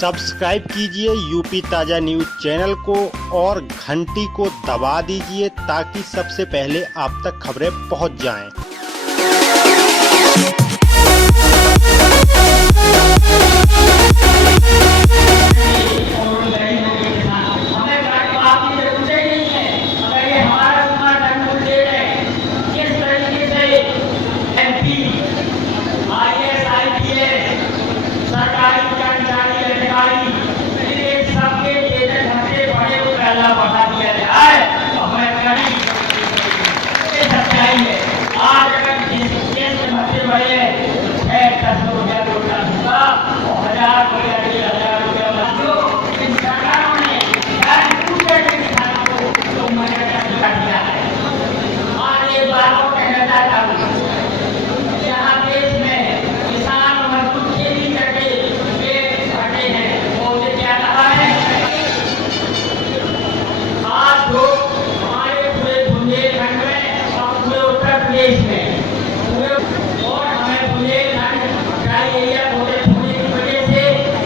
Subscribe कीजिए UP ताज़ा news channel को और घंटी को दबा दीजिए ताकि सबसे पहले आप तक खबरें पहुंच जाएं। आज अगर भर्ती बढ़े 10 रुपया टोटल होगा और 1000 रुपया 1000 रुपया इन सरकारों ने किसानों को तो मदद कर दिया है। और एक बात और कहना चाहता हूँ, यहाँ देश में किसान मजदूर खेती करके पेट भरते हैं, वो उन्हें क्या कहा है आज लोग हमारे पूरे बुंदेलखंड में और पूरे उत्तर प्रदेश में और हमें बुंदेलखंड एरिया बोले होने की वजह से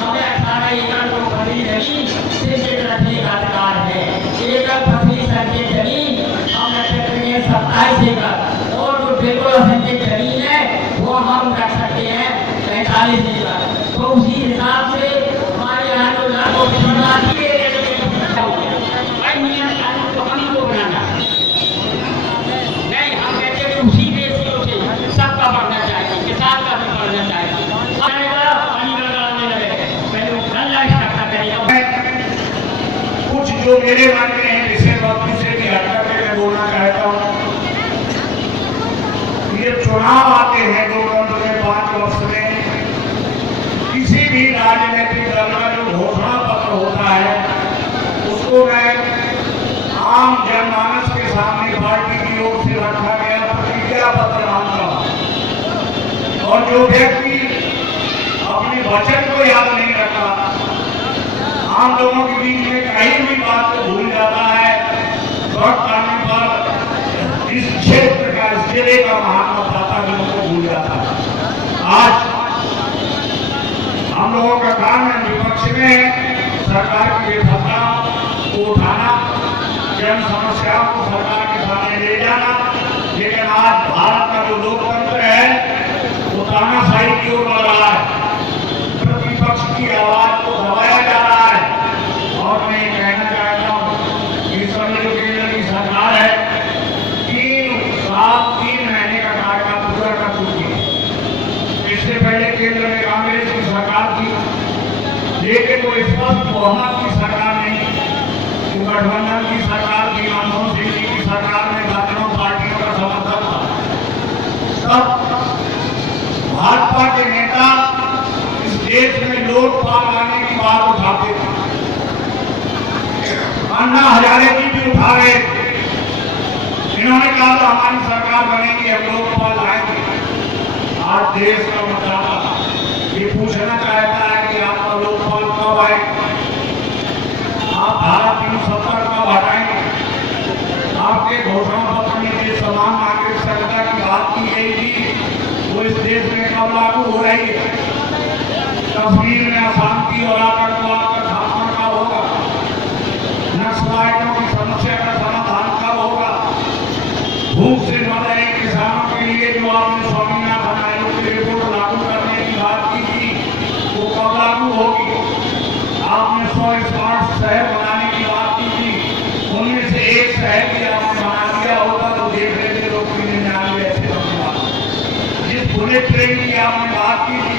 हमें 18 एकड़ को बड़ी जमीन सिंचित रखने का अधिकार है। एकड़ फसली संचित जमीन हम रख सकते हैं 27 एकड़ और जो बिल्कुल संचित जमीन है वो हम रख सकते हैं 45 एकड़। तो उसी हिसाब से हमारे यहाँ जो लागू उसी रेशियो से सबका बढ़ना चाहिए, किसान का भी बढ़ना चाहिए। पानी लगाने लगे पहले वो करता करेगा। कुछ जो मेरे मन में है विषय वस्तु से भी हट करके मैं बोलना चाहता हूँ। ये चुनाव आते हैं लोकतंत्र में 5 वर्ष में, किसी भी राजनीतिक दल का जो घोषणा पत्र होता है उसको मैं आम जनमानस के सामने पार्टी की ओर से रखा गया प्रतिज्ञा पत्र मानता हूं। और जो व्यक्ति अपने वचन को याद नहीं रखता, आम लोगों के बीच में कहीं भी बात को भूल जाता है, वक्त आने पर इस क्षेत्र का इस जिले का महान मतदाता भी उनको भूल जाता है। आज हम लोगों का काम है विपक्ष में सरकार की विफलताओं को उठाना, जन समस्याओं को सरकार के सामने ले जाना। लेकिन आज भारत का जो लोकतंत्र है वो तानाशाही की ओर बढ़ रहा है, प्रतिपक्ष की आवाज को दबाया जा रहा है। और मैं ये कहना चाहता हूँ कि इस समय जो केंद्र की सरकार है 3 साल 3 महीने का कार्यकाल पूरा कर चुकी है। इससे पहले केंद्र में कांग्रेस की सरकार थी, लेकिन वो स्पष्ट बहुमत की सरकार नहीं, वो गठबंधन की सरकार थी, मनमोहन सिंह जी की सरकार में दोनों पार्टियों का समर्थन था। तब भाजपा के नेता इस देश में लोकपाल लाने की बात उठाते थे, अन्ना हजारे जी भी उठा रहे थे। इन्होंने कहा तो हमारी सरकार बनेगी, हम लोकपाल लाएंगे। आज देश का मतदाता ये पूछना चाहता है कि आपका लोकपाल कब आएगा, आप धारा 370 कब हटाएंगे। आपके घोषणा पत्र में जो समान नागरिक संहिता की बात की गई थी वो इस देश में कब लागू हो रही है। कश्मीर में अशांति और आतंकवाद का खात्मा कब होगा, नक्सलाइटों की समस्या का समाधान कब होगा, भूख से मर रहे किसानों के लिए जो आपने स्वामीनाथन आयोग की रिपोर्ट लागू करने की बात की थी वो कब लागू होगी। आपने 100 स्मार्ट शहर बनाने की बात की थी, उनमें से एक शहर भी आपने बना दिया होगा तो देख रहे थे लोग 99 ऐसे होंगे। जिस बुलेट ट्रेन की आपने बात की थी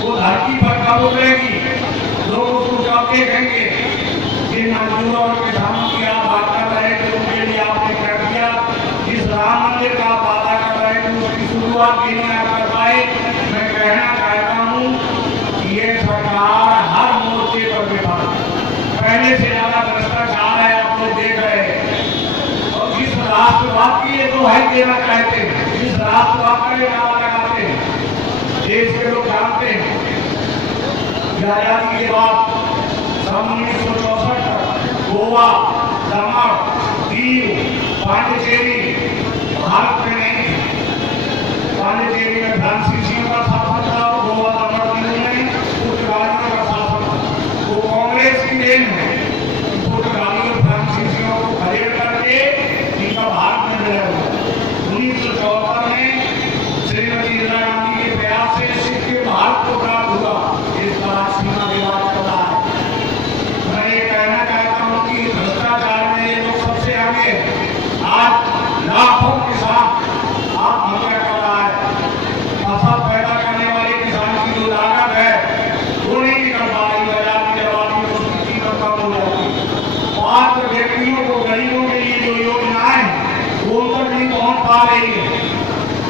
वो धरती पर कब उतरेगी, लोग उसको कब देखेंगे। जिन मजदूरों और किसानों की आप बात कर रहे थे उनके लिए आपने कर दिया। जिस राम मंदिर का आप वादा कर रहे थे उसकी शुरुआत भी नहीं आप कर पाए। मैं कहना चाहता हूँ कि ये सरकार हर मोर्चे पर विफल, पहले से ज्यादा भ्रष्टाचार है, आप लोग देख रहे हैं। और जिस राष्ट्रवाद की ये तो है देना चाहते हैं, जिस राष्ट्रवाद का ये नारा लगाते हैं, देश के लोग जानते हैं आजादी के बाद 1964 तक गोवा, दमन, दीव, पांडिचेरी भारत में नहीं थी। पांडिचेरी में फ्रांसीसियों का शासन था, गोवा, दमन, दीव में पुर्तगालियों का शासन था।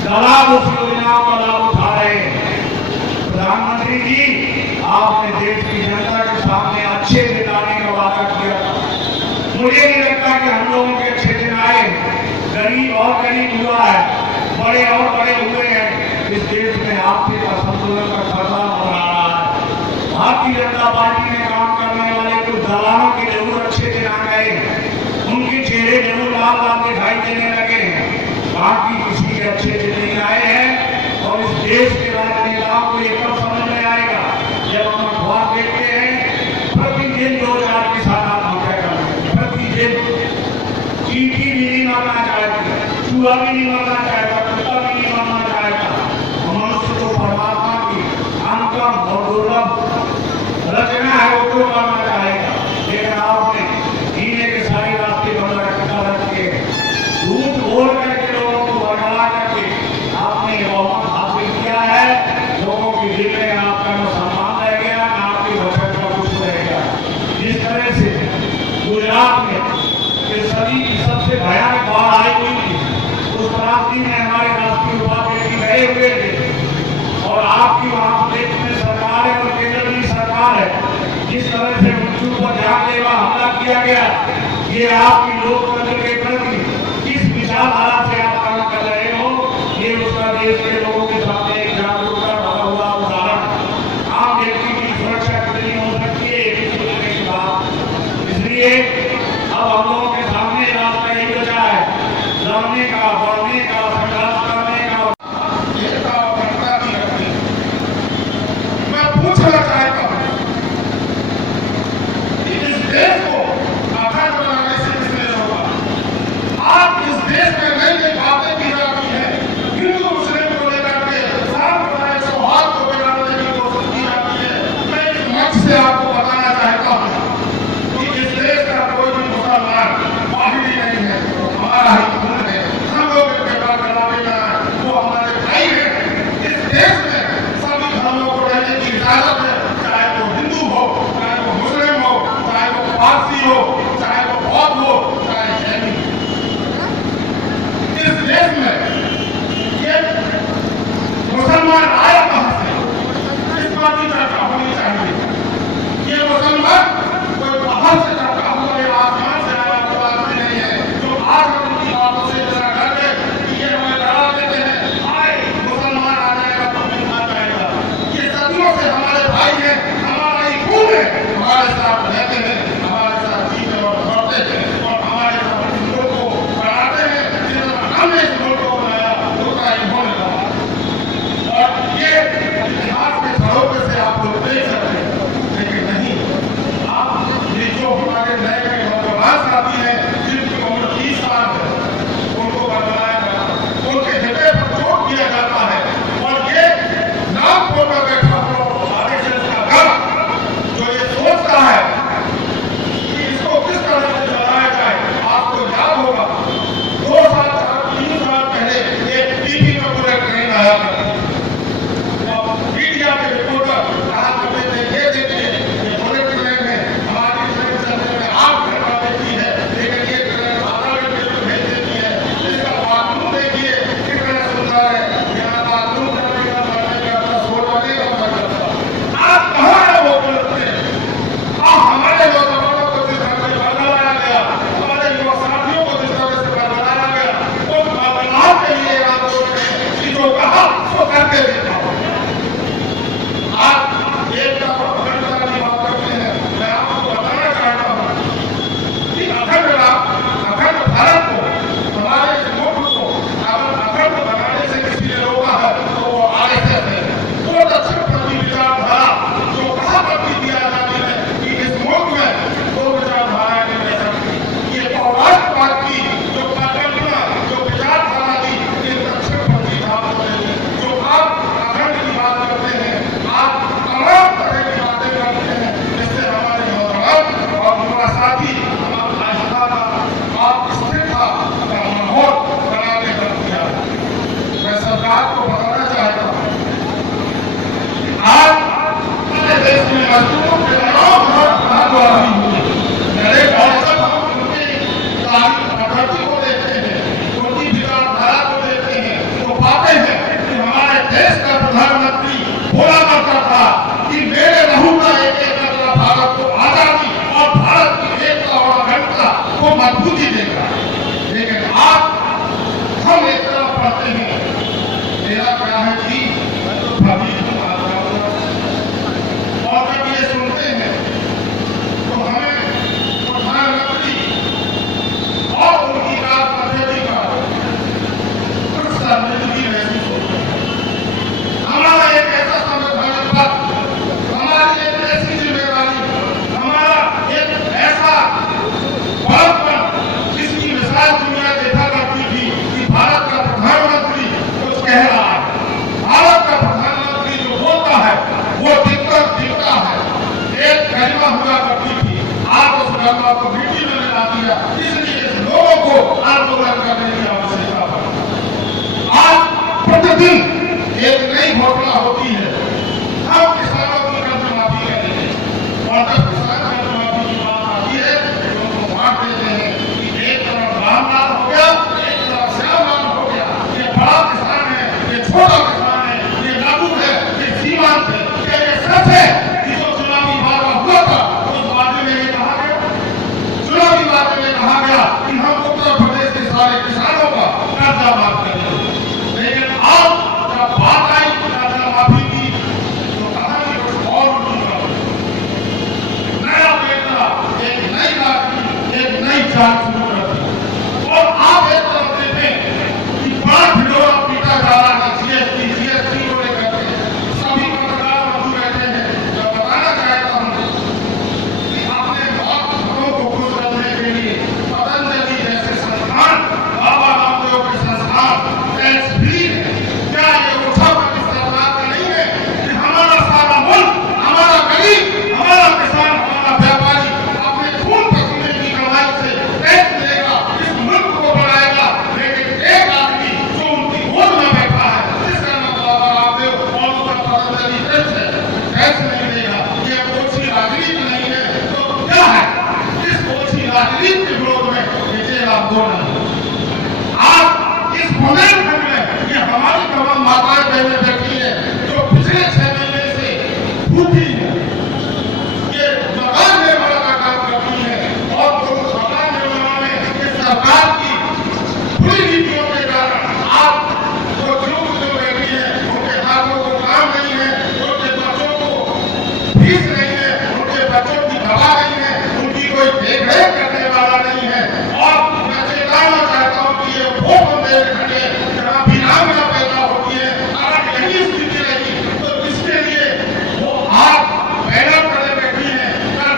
दलाल उस योजनाओं का लाभ उठा रहे हैं। प्रधानमंत्री जी, आपने देश की जनता के सामने अच्छे दिन आने का वादा किया था। मुझे नहीं लगता कि हम लोगों के अच्छे दिन आए। गरीब और गरीब हुआ है, बड़े और बड़े हुए हैं। इस देश में आर्थिक असंतुलन का खतरा हो रहा है। भारतीय जनता पार्टी में काम करने वाले कुछ दलालों के जरूर अच्छे दिन आ गए, उनके चेहरे जरूर लाल लाल दिखाई देने लगे हैं, बाकी किसी के अच्छे दिन नहीं आए हैं। और इस देश के राजनेताओं को ये कब समझ में आएगा, जब हम अखबार देखते हैं प्रतिदिन 2000 किसान आत्महत्या कर रहे हैं। प्रतिदिन चींटी भी नहीं मरना चाहती, चूहा भी नहीं मरना चाहता, कुत्ता भी नहीं मरना चाहता। मनुष्य को परमात्मा की अनुपम और दुर्लभ रचना है, वो क्यों मरना चाहेगा। लेकिन आपने जीने के सारे रास्ते बंद रख के झूठ बोल करके लोगों को भड़का करके आपने बहुमत हासिल किया है। लोगों के दिल में आपका न सम्मान रह गया, न आपकी वचन का कुछ रह गया। जिस तरह से गुजरात में सदी की सबसे भयानक बाढ़ आई हुई थी, उस त्रासदी में हमारे राष्ट्रीय उपाध्यक्ष गए हुए थे। और आपकी वहां प्रदेश में सरकार है और केंद्र की सरकार है, जिस तरह से मृत्यु पर जानलेवा हमला किया गया, ये आपकी लोकतंत्र के प्रति किस विचारधारा से आप काम कर रहे हो, ये उसका देश के लोगों के सामने एक जागरूकता भरा हुआ उदाहरण। आम व्यक्ति की सुरक्षा कितनी हो सकती है, ये भी सोचने की बात। इसलिए अब हम लोगों के सामने रास्ता यही बचा है, लड़ने का, बढ़ने का, संघर्ष करने का। मैं पूछना चाहता हूं कि इस देश को अखंड बनाने से किसने रोका? आप इस देश में नई नई बातें की जाती है, हिंदू मुस्लिम को लेकर के सांप्रदायिक सौहार्द को बिगाड़ने की कोशिश की जाती है। मैं इस मंच से आपको बताना चाहता हूं कि इस देश का कोई भी मुसलमान बाहरी नहीं है, हमारा ही खून है। हम लोग इनके बाद गलावे ना है, वो हमारे भाई हैं। इस देश में सभी धर्मों को रहने की इजाजत है, चाहे वो हिंदू हो, चाहे वो मुस्लिम हो, चाहे वो पारसी हो, चाहे वो बौद्ध हो, चाहे जैन हो। इस देश में ये मुसलमान आया कहां से, इस बात की चर्चा होनी चाहिए। बाबा को मिट्टी में मिला दिया। इसलिए इस लोगों को आंदोलन करने की आवश्यकता पड़ी। आज प्रतिदिन एक नई घोषणा होती है, हम किसानों की कर्ज माफी करेंगे, और जब किसान कर्ज माफी की बात आती है तो उनको बांट देते हैं कि एक तरफ रामलाल हो गया, एक तरफ श्यामलाल हो गया। ये बड़ा किसान है, ये छोटा किसान है, ये लागू है, ये सीमांत है। क्या ये सच है कि जो चुनावी वादा हुआ था उस वादे में ये कहा गया, चुनावी वादे में कहा गया कि हम उत्तर प्रदेश के सारे किसानों का कर्जा माफ करेंगे, लेकिन अब जब बात आई कर्जा माफी की तो कहानी कुछ और उल्टी कर दी। नया बेटा, एक नई राजनीति, एक नई चाल शुरू कर दी। और आप एक तरफ देखें कि बड़ा ढिंढोरा पीटा जा रहा है जीएसटी को लेकर के। सभी पत्रकार मौजूद रहते हैं। मैं बताना चाहता हूं कि अपने भक्तों को खुश करने के लिए पतंजलि जैसे संस्थान, बाबा रामदेव के संस्थान टैक्स फ्री है। क्या ये उद्धव की सरकार का नहीं है कि हमारा सारा मुल्क, हमारा गरीब, हमारा किसान, हमारा व्यापारी अपने खून पसीने की कमाई से टैक्स देगा, इस मुल्क को बढ़ाएगा। लेकिन एक आदमी जो उनकी गोद में बैठा है, जिसका नाम बाबा रामदेव और उसका पतंजलि ट्रस्ट है, टैक्स नहीं देगा। ये ओछी राजनीति नहीं है तो क्या है? इस ओछी राजनीति के विरोध में ये जेल आंदोलन है। आज इस बुंदेलखंड में ये हमारी तमाम माताएं बहनें बैठी है जो पिछले 6 महीने से भूखी है, ये मकान निर्माण का काम करती है, और जो मकान निर्माण में इस सरकार की बुरी नीतियों के कारण आज जो बैठी है उनके हाथों को काम नहीं है, उनके बच्चों को फीस नहीं है, उनके बच्चों की दवा नहीं है, उनकी कोई देखरेख करने वाला नहीं है। और मैं चेताना चाहता हूं कि ये वो बुंदेलखंड है जहां वीरांगना पैदा होती है। अगर यही स्थिति रही तो इसके लिए वो आज बैनर खड़े बैठी है, कल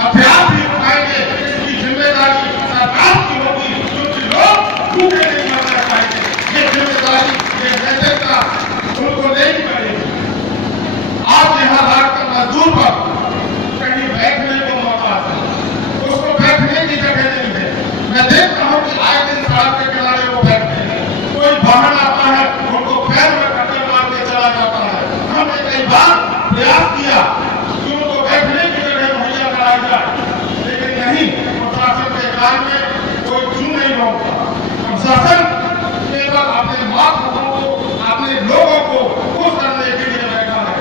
हथियार भी उठाएंगे। इसकी जिम्मेदारी सरकार की होगी, क्योंकि लोग भूखे नहीं मरना चाहेंगे। ये जिम्मेदारी, ये नैतिकता उनको नहीं पड़ेगी। आज यहाँ रात मजदूर पर कहीं बैठने को मौका है, उसको बैठने की जगह नहीं है। मैं देखता हूँ कि आए दिन सड़क के किनारे वो बैठते हैं, कोई वाहन आता है उनको पैर में टक्कर मार के चला जाता है। हमने कई बार प्रयास किया कि उनको बैठने की जगह मुहैया कराई जाए, लेकिन नहीं, प्रशासन के कार्य में कोई क्यों नहीं होता। प्रशासन केवल अपने मातृभूमि को, अपने लोगों को खुश करने के लिए बैठा है,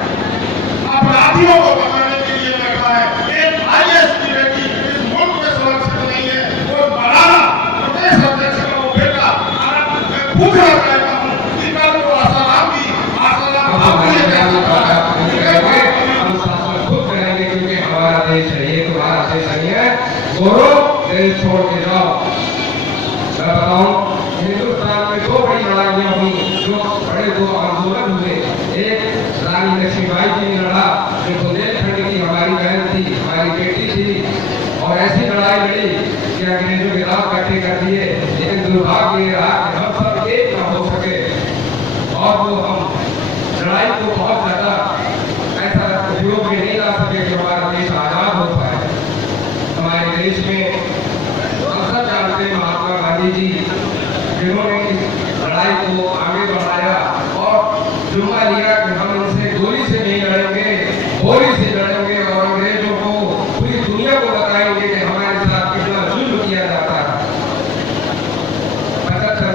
अपराधियों को पकड़ने के लिए बैठा है। एक IAS की बेटी इस मुल्क में सुरक्षित नहीं है, वो मराना प्रदेश अध्यक्ष का वो बेटा। मैं पूछना चाहता हूँ कि कल वो आसाराम की खुद करेंगे, क्योंकि हमारा देश है, ये तुम्हारा देश नहीं है। गौरव देश छोड़ के जाओ। मैं बताऊं, हिंदुस्तान में 2 बड़ी लड़ाइयां हुई, जो बड़े 2 आंदोलन हुए। एक रानी लक्ष्मीबाई जी ने लड़ा, जो बुंदेलखंड की हमारी बहन थी, हमारी बेटी थी, और ऐसी लड़ाई लड़ी कि अंग्रेजों के दांत कट्टे कर दिए। लेकिन दुर्भाग्य ये रहा कि हम सब एक न हो सके, और वो हम लड़ाई को बहुत ज्यादा ऐसा उपयोग में नहीं ला सके कि हमारा देश आजाद हो पाए। हमारे देश में हम सब जानते हैं महात्मा गांधी जी, जिन्होंने इस लड़ाई को आगे बढ़ाया और जुम्मा लिया कि हम इनसे गोली से नहीं लड़ेंगे, गोली से लड़ेंगे, और अंग्रेजों को, पूरी दुनिया को बताएंगे कि हमारे साथ कितना जुल्म किया जाता है। 75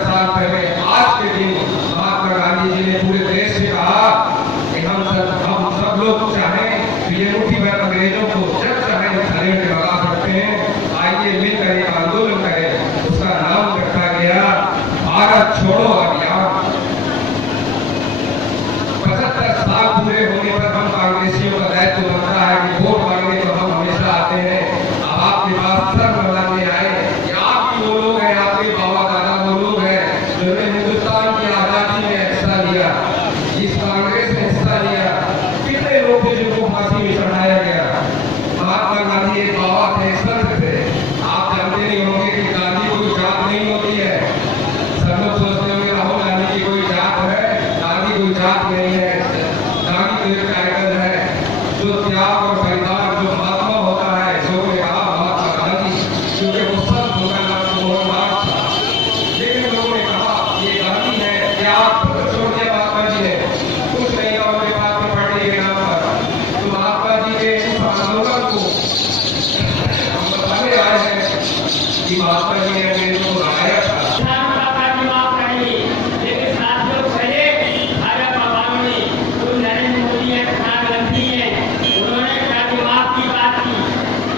कि भाजपा जी ने अंग्रेजों को लगाया था। किसानों का कर्ज माफ करेंगे, लेकिन साथियों पहले भाजपा वालों ने जो नरेंद्र मोदी है, प्रधानमंत्री है, उन्होंने कर्ज माफ की बात की।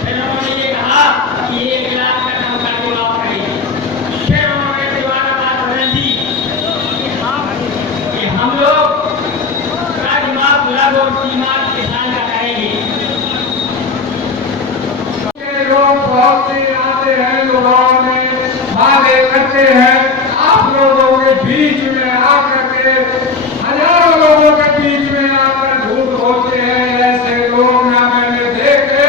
फिर उन्होंने ये कहा कि 1 लाख तक हम कर्ज माफ करेंगे। फिर उन्होंने दोबारा बात बदल दी कि हम लोग कर्ज माफ लघु और सीमांत किसान का करेंगे। लोग बहुत से आते हैं, लोगों में वादे करते हैं, आप लोगों के बीच में आकर के हजारों लोगों के बीच में आकर झूठ बोलते हैं। ऐसे लोग ना मैंने देखे।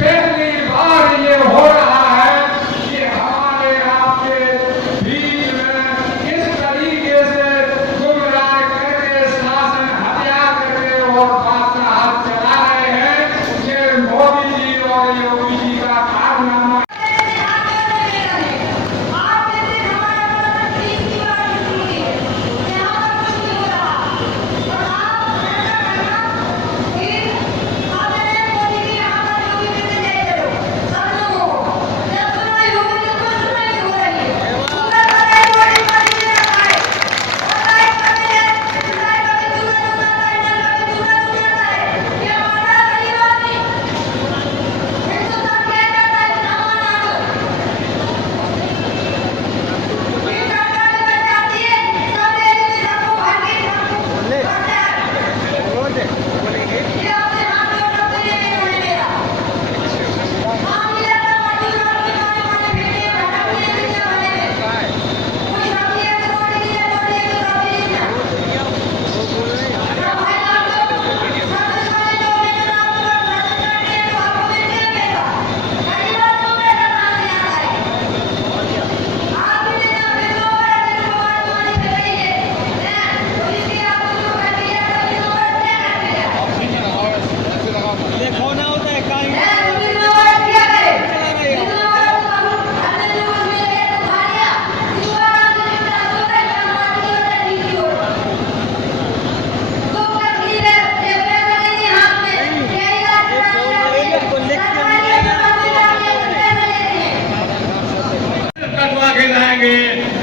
पहली बार ये हो रहा है कि हमारे आपके बीच में इस तरीके से गुमराह करके शासन हत्या करके और बादशाह हाथ चला रहे हैं। ये मोदी जी और योगी जी का कारनामा।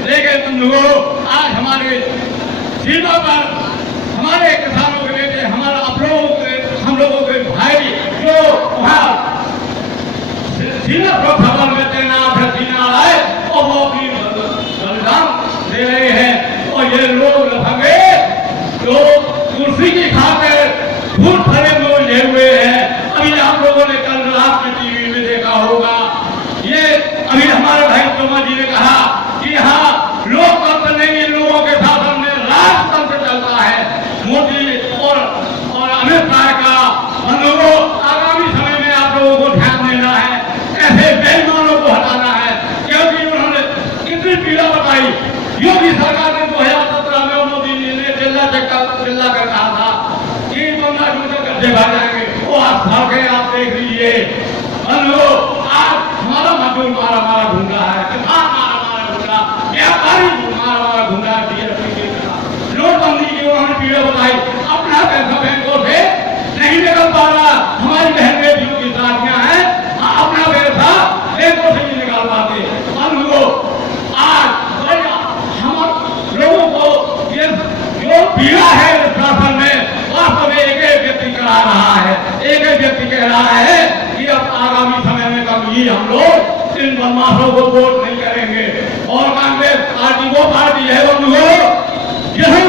लेकिन बंधुओं, आज हमारे सीमा पर हमारे किसानों के बेटे, हमारा हम लोगों के भाई जो वहाँ सीमा पर खबर में तैनात है, सीना आए और वो अपनी बलिदान दे रहे हैं। और ये लोग लफंगे जो कुर्सी की खातिर फूट भरे में उलझे हुए हैं। अभी आप लोगों ने कल रात में टीवी में देखा होगा, ये अभी हमारे भाई तोमर जी ने कहा कि यहाँ लोकतंत्र नहीं, लोगों के शासन में राजतंत्र चलता है। मोदी और अमित शाह का बंधुओं, आगामी समय में आप लोगों को ध्यान देना है, ऐसे बेईमानों को हटाना है, क्योंकि उन्होंने कितनी पीड़ा बताई। योगी सरकार ने 2017 में मोदी जी ने चिल्ला कर कहा था कि गंगा जी के गड्ढे भर जाएंगे, वो आज भर गए। आप देख लीजिए बंधुओं, आज हमारा मजदूर मारा घूम रहा है, किसान मारा घूम रहा, व्यापारी मारा घूम रहा है। नोटबंदी की उन्होंने पीड़ा बताई, अपना पैसा बैंकों से नहीं निकल पा रहा। हमारी बहन बेटियों की शादियां हैं, अपना पैसा बैंकों से नहीं निकाल पाते। बंधुओं, आज हम लोगों को ये जो पीड़ा है शासन में, वास्तव में एक व्यक्ति करा रहा है, एक व्यक्ति कह रहा है कि अब आगामी समय में कभी हम लोग इन बदमाशों को वोट नहीं करेंगे। और कांग्रेस पार्टी वो पार्टी है बंधुओं, जिसने